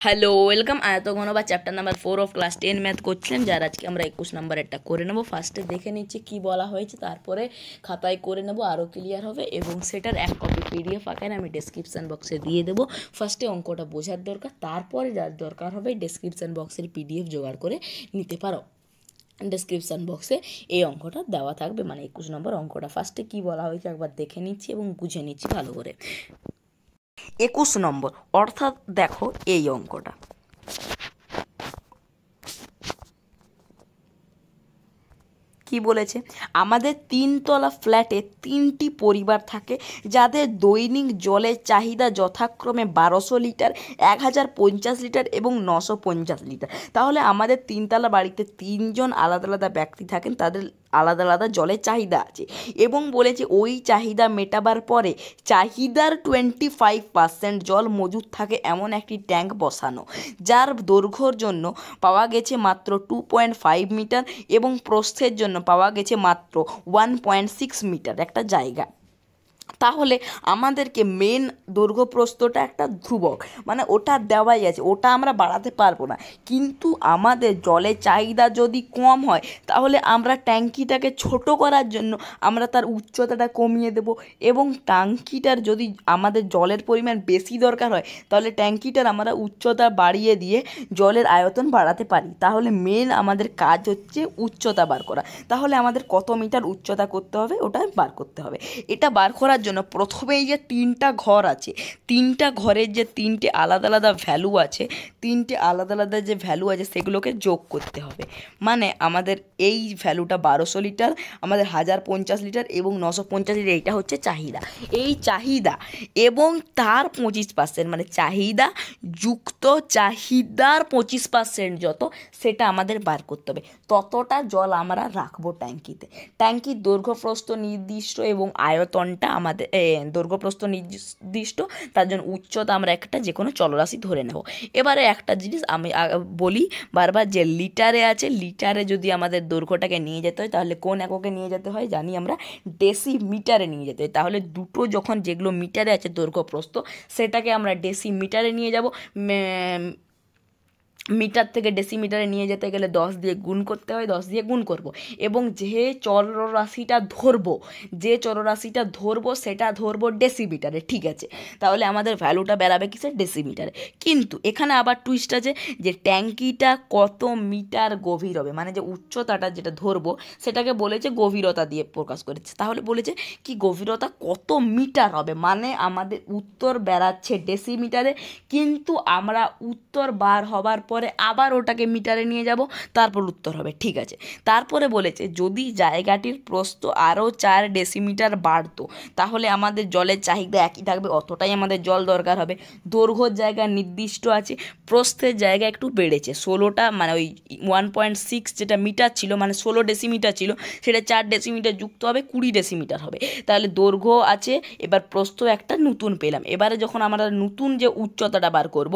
Hello welcome আয়তঘন বা chapter number 4 of class 10 math করছিলাম, যার আজকে আমরা 21 নম্বরেরটা করে নেব। ফার্স্টে দেখে নিচ্ছি কি বলা হয়েছে, তারপরে খাতায় করে নেব, আরও ক্লিয়ার হবে। এবং সেটার এক কপি পিডিএফ আকারে আমি ডেসক্রিপশান বক্সে দিয়ে দেবো। ফার্স্টে অঙ্কটা বোঝার দরকার, তারপরে যার দরকার হবে ডেসক্রিপশান বক্সের পিডিএফ জোগাড় করে নিতে পারো। ডেসক্রিপশান বক্সে এই অঙ্কটা দেওয়া থাকবে, মানে 21 নম্বর অঙ্কটা। ফার্স্টে কি বলা হয়েছে একবার দেখে নিচ্ছি এবং বুঝে নিচ্ছি ভালো করে। 21 নম্বর অর্থাৎ দেখো এই অঙ্কটা কি বলেছে। আমাদের তিনতলা ফ্ল্যাটে 3টি পরিবার থাকে, যাদের দৈনিক জলের চাহিদা যথাক্রমে 1200 লিটার, 1050 লিটার এবং 950 লিটার। তাহলে আমাদের তিনতলা বাড়িতে 3জন আলাদা আলাদা ব্যক্তি থাকেন, তাদের আলাদা আলাদা জলের চাহিদা আছে এবং বলেছে ওই চাহিদা মেটাবার পরে চাহিদার 25% জল মজুদ থাকে এমন একটি ট্যাঙ্ক বসানো, যার দৈর্ঘ্যর জন্য পাওয়া গেছে মাত্র 2.5 মিটার এবং প্রস্থের জন্য পাওয়া গেছে মাত্র 1.6 মিটার একটা জায়গা। তাহলে আমাদেরকে মেন দৈর্ঘ্য প্রস্থটা একটা ধ্রুবক, মানে ওটা দেওয়াই আছে, ওটা আমরা বাড়াতে পারবো না। কিন্তু আমাদের জলের চাহিদা যদি কম হয় তাহলে আমরা ট্যাঙ্কিটাকে ছোট করার জন্য আমরা তার উচ্চতাটা কমিয়ে দেব, এবং ট্যাঙ্কিটার যদি আমাদের জলের পরিমাণ বেশি দরকার হয় তাহলে ট্যাঙ্কিটার আমরা উচ্চতা বাড়িয়ে দিয়ে জলের আয়তন বাড়াতে পারি। তাহলে মেন আমাদের কাজ হচ্ছে উচ্চতা বার করা। তাহলে আমাদের কত মিটার উচ্চতা করতে হবে ওটা বার করতে হবে। এটা বার করার জন্য প্রথমেই যে 3টা ঘর আছে, 3টা ঘরের যে 3টে আলাদা আলাদা ভ্যালু আছে, 3টে আলাদা আলাদা যে ভ্যালু আছে সেগুলোকে যোগ করতে হবে। মানে আমাদের এই ভ্যালুটা 1200 লিটার, আমাদের 1050 লিটার এবং 950 লিটার, এইটা হচ্ছে চাহিদা। এই চাহিদা এবং তার 25%, মানে চাহিদা যুক্ত চাহিদার 25% যত, সেটা আমাদের বার করতে হবে। ততটা জল আমরা রাখবো ট্যাঙ্কিতে। ট্যাঙ্কির দৈর্ঘ্যপ্রস্থ নির্দিষ্ট এবং আয়তনটা আমাদের দৈর্ঘ্যপ্রস্থ নির্দিষ্ট, তার জন্য উচ্চতা আমরা একটা যে কোনো চলরাশি ধরে নেব। এবারে একটা জিনিস আমি বলি বারবার, যে লিটারে আছে, লিটারে যদি আমাদের দৈর্ঘ্যটাকে নিয়ে যেতে হয় তাহলে কোন এককে নিয়ে যেতে হয় জানি আমরা, ডেসিমিটারে নিয়ে যেতে হয়। তাহলে দুটো যখন যেগুলো মিটারে আছে দৈর্ঘ্যপ্রস্থ, সেটাকে আমরা ডেসিমিটারে নিয়ে যাব। মিটার থেকে ডেসিমিটারে নিয়ে যেতে গেলে 10 দিয়ে গুণ করতে হয়, 10 দিয়ে গুণ করব। এবং যে চলরাশিটা ধরবো সেটা ধরবো ডেসিমিটারে, ঠিক আছে। তাহলে আমাদের ভ্যালুটা বেরাবে কিসে, ডেসিমিটারে। কিন্তু এখানে আবার টুইস্ট আছে, যে ট্যাঙ্কিটা কত মিটার গভীর হবে, মানে যে উচ্চতাটা যেটা ধরবো সেটাকে বলেছে গভীরতা দিয়ে প্রকাশ করেছে। তাহলে বলেছে কি গভীরতা কত মিটার হবে, মানে আমাদের উত্তর বেরাচ্ছে ডেসিমিটারে, কিন্তু আমরা উত্তর বার হবার পরে আবার ওটাকে মিটারে নিয়ে যাব, তারপর উত্তর হবে, ঠিক আছে। তারপরে বলেছে যদি জায়গাটির প্রস্থ আরও 4 ডেসিমিটার বাড়তো তাহলে আমাদের জলের চাহিদা একই থাকবে, অতটাই আমাদের জল দরকার হবে। দৈর্ঘ্যর জায়গা নির্দিষ্ট আছে, প্রস্থের জায়গা একটু বেড়েছে, 16টা, মানে ওই 1.6 যেটা মিটার ছিল, মানে 16 ডেসিমিটার ছিল, সেটা 4 ডেসিমিটার যুক্ত হবে, 20 ডেসিমিটার হবে। তাহলে দৈর্ঘ্য আছে, এবার প্রস্থ একটা নতুন পেলাম। এবারে যখন আমরা নতুন যে উচ্চতাটা বার করব,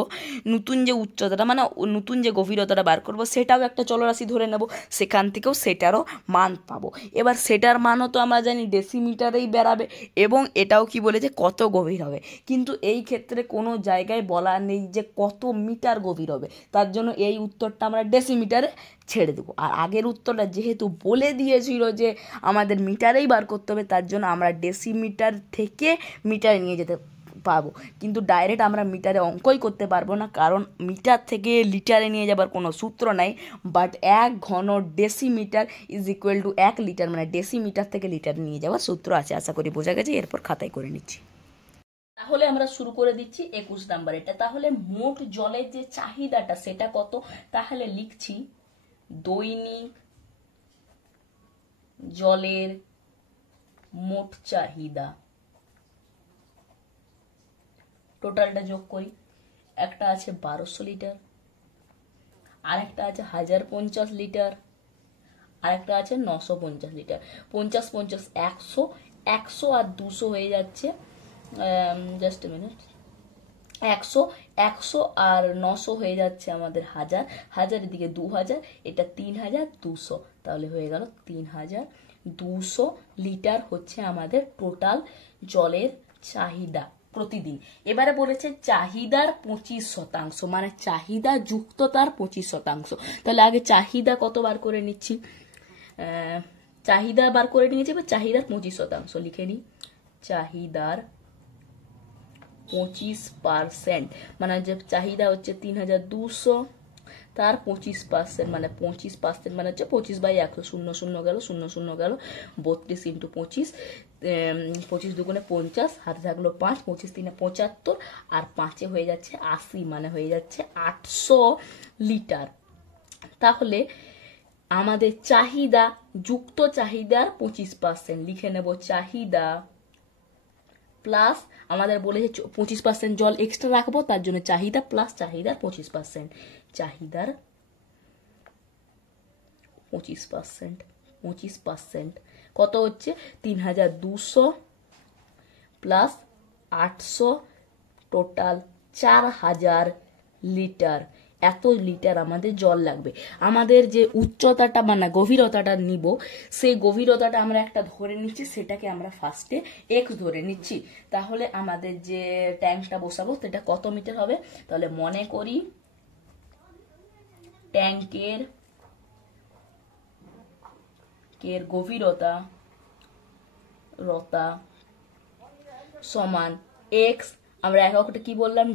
নতুন যে উচ্চতাটা মানে নতুন যে গভীরতাটা বার করব, সেটাও একটা চলরাশি ধরে নেব, সেখান থেকেও সেটারও মান পাবো। এবার সেটার মানও তো আমরা জানি ডেসিমিটারেই বেরাবে, এবং এটাও কি বলেছে কত গভীর হবে। কিন্তু এই ক্ষেত্রে কোনো জায়গায় বলা নেই যে কত মিটার গভীর হবে, তার জন্য এই উত্তরটা আমরা ডেসিমিটারে ছেড়ে দেবো। আর আগের উত্তরটা যেহেতু বলে দিয়েছিল যে আমাদের মিটারেই বার করতে হবে, তার জন্য আমরা ডেসিমিটার থেকে মিটারে নিয়ে যেতে পাবো। কিন্তু ডাইরেক্ট আমরা মিটারে অঙ্কই করতে পারবো না, কারণ মিটার থেকে লিটারে নিয়ে যাবার কোনো সূত্র নাই। বাট 1 ঘন decimetre is equal two 1 litre, মানে ডেসিমিটার থেকে লিটারে নিয়ে যাওয়ার সূত্র আছে। আশা করি বোঝা গেছে, এরপর খাতায় করে নিচ্ছি। তাহলে আমরা শুরু করে দিচ্ছি 21 নাম্বার এটা। তাহলে মোট জলের যে চাহিদাটা সেটা কত, তাহলে লিখছি দৈনিক জলের মোট চাহিদা, টোটালটা যোগ করি। একটা আছে 1200 লিটার, আর একটা আছে 1050 লিটার, আর একটা আছে 950 লিটার। 50 50 100, 100 আর 200 হয়ে যাচ্ছে, জাস্ট এ মিনিট, 100, 100 আর 900 হয়ে যাচ্ছে আমাদের 1000, 1000 দিকে 2000, এটা 3200। তাহলে হয়ে গেল 3200 লিটার হচ্ছে আমাদের টোটাল জলের চাহিদা। প্রতিদিন। এবারে বলেছে চাহিদার 25%, মানে চাহিদা যুক্ত তার 25%। তাহলে আগে চাহিদা কত বার করে নিচ্ছি, চাহিদা বার করে নিয়েছি, এবার চাহিদার 25% লিখে নিই। চাহিদার 25%, মানে যে চাহিদা হচ্ছে 3200, তার 25%, মানে 25% মানে হচ্ছে 25/100, 0 0 গেল, 0 0 গেল, 32 × 25, 25 দুগুণে 50, হাতে থাকলো 5, 25 3 75, আর 5 হয়ে যাচ্ছে 80, মানে হয়ে যাচ্ছে 800 লিটার। তাহলে আমাদের চাহিদা যুক্ত চাহিদার 25%, লিখে নেব চাহিদা প্লাস, আমাদের বলেছে 25% জল এক্সট্রা রাখবো, তার জন্য চাহিদা প্লাস চাহিদার 25%, চাহিদার 25% কত হচ্ছে 3200 প্লাস 800, টোটাল 4000 লিটার। এত লিটার আমাদের জল লাগবে। আমাদের যে উচ্চতাটা মানে গভীরতাটা নিব, সেই গভীরতাটা আমরা একটা ধরে নিচ্ছি, সেটাকে আমরা ফার্স্টে এক্স ধরে নিচ্ছি। তাহলে আমাদের যে ট্যাঙ্কটা বসাবো সেটা কত মিটার হবে, তাহলে মনে করি ট্যাঙ্কের গভীরতা সমান এক্স, আমরা এককটা কি বললাম,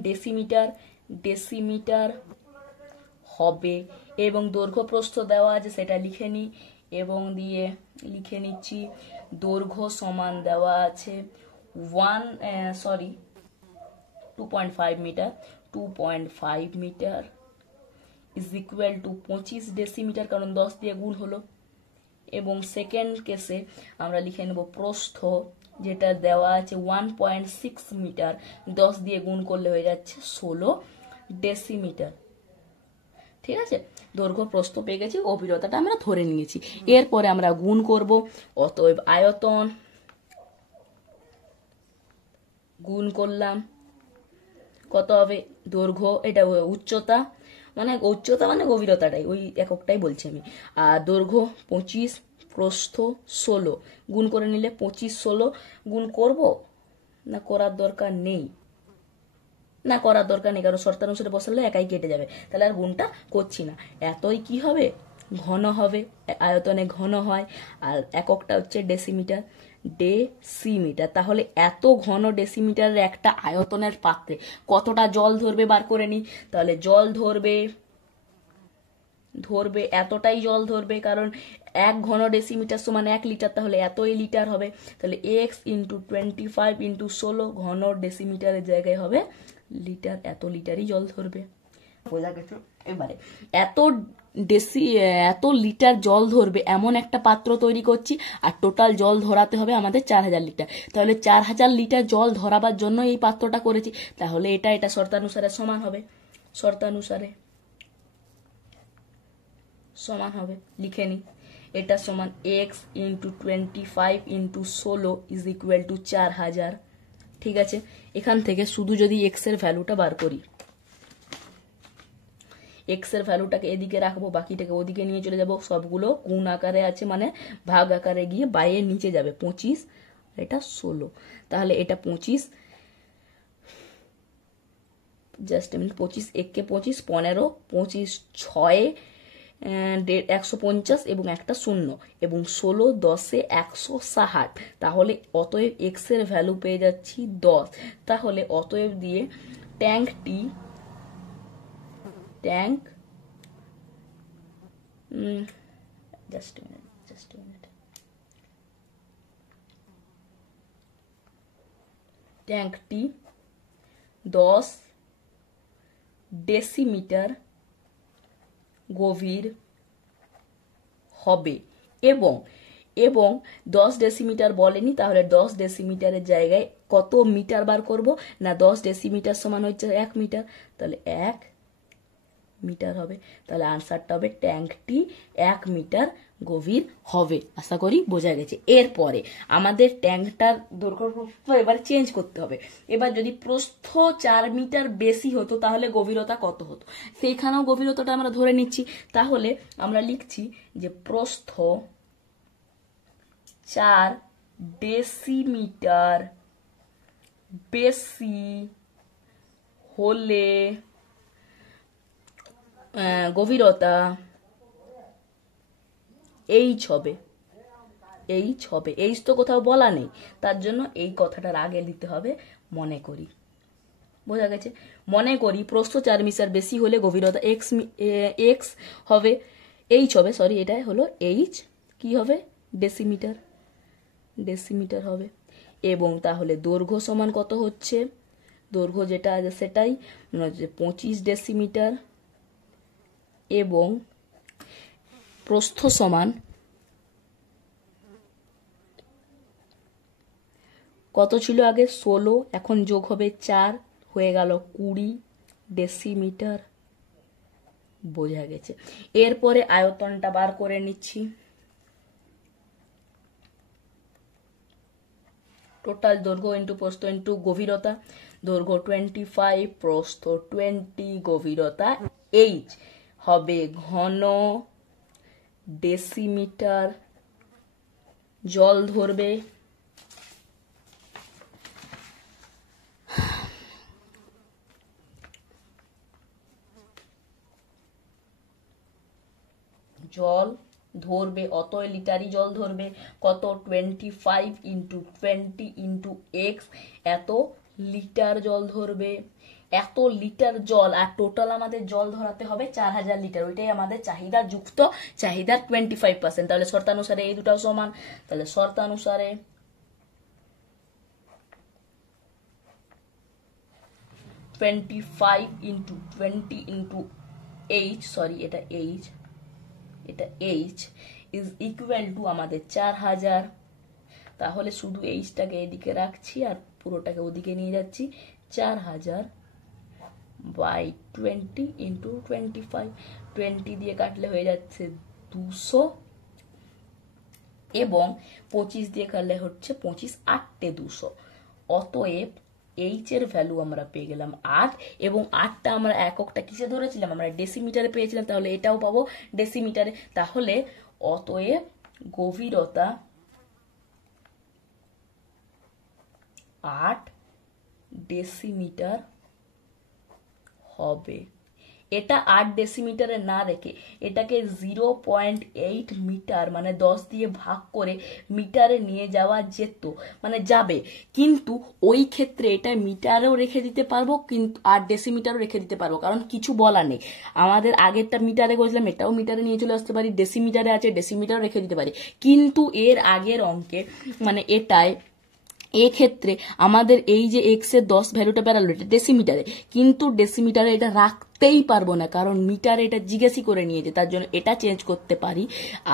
ডেসিমিটার হবে, এবং দৈর্ঘ্য প্রস্থ দেওয়া আছে সেটা লিখে নিই, এবং দিয়ে লিখে নিচ্ছি দৈর্ঘ্য সমান দেওয়া আছে 2.5 metre, 2.5 metre is equal to 25 decimetre, কারণ 10 দিয়ে গুণ হলো। এবং সেকেন্ড কেসে আমরা লিখে নেব প্রস্থ, যেটা দেওয়া আছে 1.6 মিটার, 10 দিয়ে গুণ করলে হয়ে যাচ্ছে 16 ডেসিমিটার। ঠিক আছে, দৈর্ঘ্য প্রস্থ পেয়ে গেছি, গভীরতাটা আমরা ধরে নিয়েছি। এরপরে আমরা গুণ করব, অতএব আয়তন গুণ করলাম, কত হবে দৈর্ঘ্য, এটা উচ্চতা মানে গভীরতাটাই, ওই এককটাই বলছি আমি। আর দৈর্ঘ্য 25, প্রস্থ 16, গুণ করে নিলে 25 16 গুণ করব না, করার দরকার নেই, কারণ শর্তানুসারে বসালে একাই কেটে যাবে, তাহলে আর গুণটা করছি না। এতই কি হবে, ঘন হবে, আয়তনে ঘন হয়, আর এককটা হচ্ছে ডেসিমিটার। তাহলে এত ঘন ডেসিমিটারের একটা আয়তনের পাত্রে কতটা জল ধরবে বার করে নি, তাহলে জল ধরবে এতটাই জল ধরবে, কারণ 1 ঘন ডেসিমিটার সমান 1 লিটার, তাহলে এতই লিটার হবে। তাহলে x × 25 × 16, ঘন ডেসিমিটারের জায়গায় হবে লিটার, এত লিটারই জল ধরবে। বোঝা গেছে? এবারে এত লিটার জল ধরবে এমন একটা পাত্র তৈরি করছি, আর টোটাল জল ধরাতে হবে আমাদের 4000 লিটার। তাহলে 4000 লিটার জল ধরাবার জন্য এই পাত্রটা করেছি, তাহলে এটা শর্তানুসারে সমান হবে, লিখে নি। এটা সমান x × 25 × 16 ইজ ইকুয়াল টু 4000। ঠিক আছে, এখান থেকে শুধু যদি x এর ভ্যালুটা বার করি, x এর ভ্যালুটাকে এদিকে রাখবো, বাকিটাকে ওদিকে নিয়ে চলে যাব, সবগুলো গুণ আকারে আছে মানে ভাগ আকারে গিয়ে বাইরের নিচে যাবে, 25, এটা 16, তাহলে এটা 25, জাস্ট মিনিট, 25 1 25, 15, 25 6 150 এবং একটা 0, এবং 16 10 160, তাহলে অতএব x এর ভ্যালু পেয়ে যাচ্ছি 10। তাহলে অতএব দিয়ে ট্যাঙ্কটি ট্যাঙ্কটি 10 ডেসিমিটার গভীর হবে, এবং 10 ডেসিমিটার বলেনি, তাহলে 10 ডেসিমিটারের জায়গায় কত মিটার বার করব না, 10 ডেসিমিটার সমান হচ্ছে 1 মিটার, তাহলে 1 মিটার হবে। তাহলে আনসারটা হবে ট্যাঙ্কটি 1 মিটার গভীর হবে। আশা করি বোঝা গেছে। এরপরে আমাদের ট্যাঙ্কটার দৈর্ঘ্য এবার চেঞ্জ করতে হবে। এবার যদি প্রস্থ 4 মিটার বেশি হতো তাহলে গভীরতা কত হতো, সেইখানেও গভীরতাটা আমরা ধরে নিচ্ছি। তাহলে আমরা লিখছি যে প্রস্থ 4 ডেসিমিটার বেশি হলে গভীরতা এইচ হবে। এইচ হবে, এইচ তো কোথাও বলা নেই, তার জন্য এই কথাটার আগে দিতে হবে মনে করি। বোঝা গেছে? মনে করি প্রস্থ 4 মিটার বেশি হলে গভীরতা এক্স হবে, এইচ হবে, সরি এটা হলো এইচ, কি হবে ডেসিমিটার, ডেসিমিটার হবে। এবং তাহলে দৈর্ঘ্য সমান কত হচ্ছে, দৈর্ঘ্য যেটা আছে সেটাই 25 ডেসিমিটার, এবং প্রস্থ সমান কত ছিল আগে 16, এখন যোগ হবে 4, হয়ে গেল 20 ডেসিমিটার। বোঝা গেছে? এরপরে আয়তনটা বার করে নিচ্ছি। টোটাল দৈর্ঘ্য ইন্টু প্রস্থ ইন্টু গভীরতা, দৈর্ঘ্য 25, প্রস্থ 20, গভীরতা এইচ হবে ঘন ডেসিমিটার। জল ধরবে অতই লিটারই জল ধরবে, কত 25 ইন্টু 20 ইন্টু এক্স, এত লিটার জল ধরবে। এত লিটার জল, আর টোটাল আমাদের জল ধরাতে হবে 4000 লিটার, ওইটাই আমাদের চাহিদা যুক্ত, চাহিদার 25%। তাহলে শর্তানুসারে এই দুটাও সমান, তাহলে শর্তানুসারে 25 ইন্টু 20 ইন্টু এইচ, সরি এটা এইচ, এটা এইচ ইজ ইকুয়াল টু আমাদের 4000। তাহলে শুধু এইচটাকে এদিকে রাখছি আর পুরোটাকে ওদিকে নিয়ে যাচ্ছি, 4000 বাই 20 ইন্টু 25, 20 দিয়ে কাটলে হয়ে যাচ্ছে 200, এবং 25 দিয়ে কাটলে হচ্ছে 25 8 200। অতএব এইচ এর ভ্যালু আমরা পেয়ে গেলাম 8, এবং 8টা আমরা এককটা কিসে ধরেছিলাম, আমরা ডেসিমিটারে পেয়েছিলাম, তাহলে এটাও পাবো ডেসিমিটারে। তাহলে অতএব গভীরতা 8 ডেসিমিটার হবে। এটা 8 ডেসিমিটারে না রেখে এটাকে 0.8 মিটার মানে 10 দিয়ে ভাগ করে মিটারে নিয়ে যাওয়া যেত, মানে যাবে, কিন্তু ওই ক্ষেত্রে এটা মিটারেও রেখে দিতে পারবো, কিন্তু 8 ডেসিমিটারও রেখে দিতে পারবো, কারণ কিছু বলা নেই। আমাদের আগেরটা মিটারে করেছিলাম, এটাও মিটারে নিয়ে চলে আসতে পারি, ডেসিমিটারে আছে ডেসিমিটারও রেখে দিতে পারি, কিন্তু এর আগের অঙ্কে মানে এটায় এক্ষেত্রে আমাদের এই যে এক্স এর 10 ভ্যালুটা বেরালো এটা ডেসিমিটারে, কিন্তু ডেসিমিটারে এটা রাখতেই পারবো না, কারণ মিটারে এটা জিজ্ঞেসই করে নিয়েছে, তার জন্য এটা চেঞ্জ করতে পারি,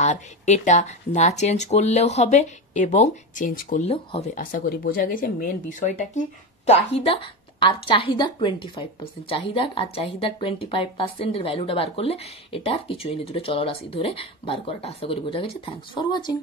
আর এটা না চেঞ্জ করলেও হবে এবং চেঞ্জ করলেও হবে। আশা করি বোঝা গেছে মেন বিষয়টা কি, চাহিদা আর চাহিদা 25%, চাহিদা আর চাহিদা 25% এর ভ্যালুটা বার করলে এটা আর কিছুই নেই, দুটো চলরাশি ধরে বার করাটা। আশা করি বোঝা গেছে। Thanks for watching.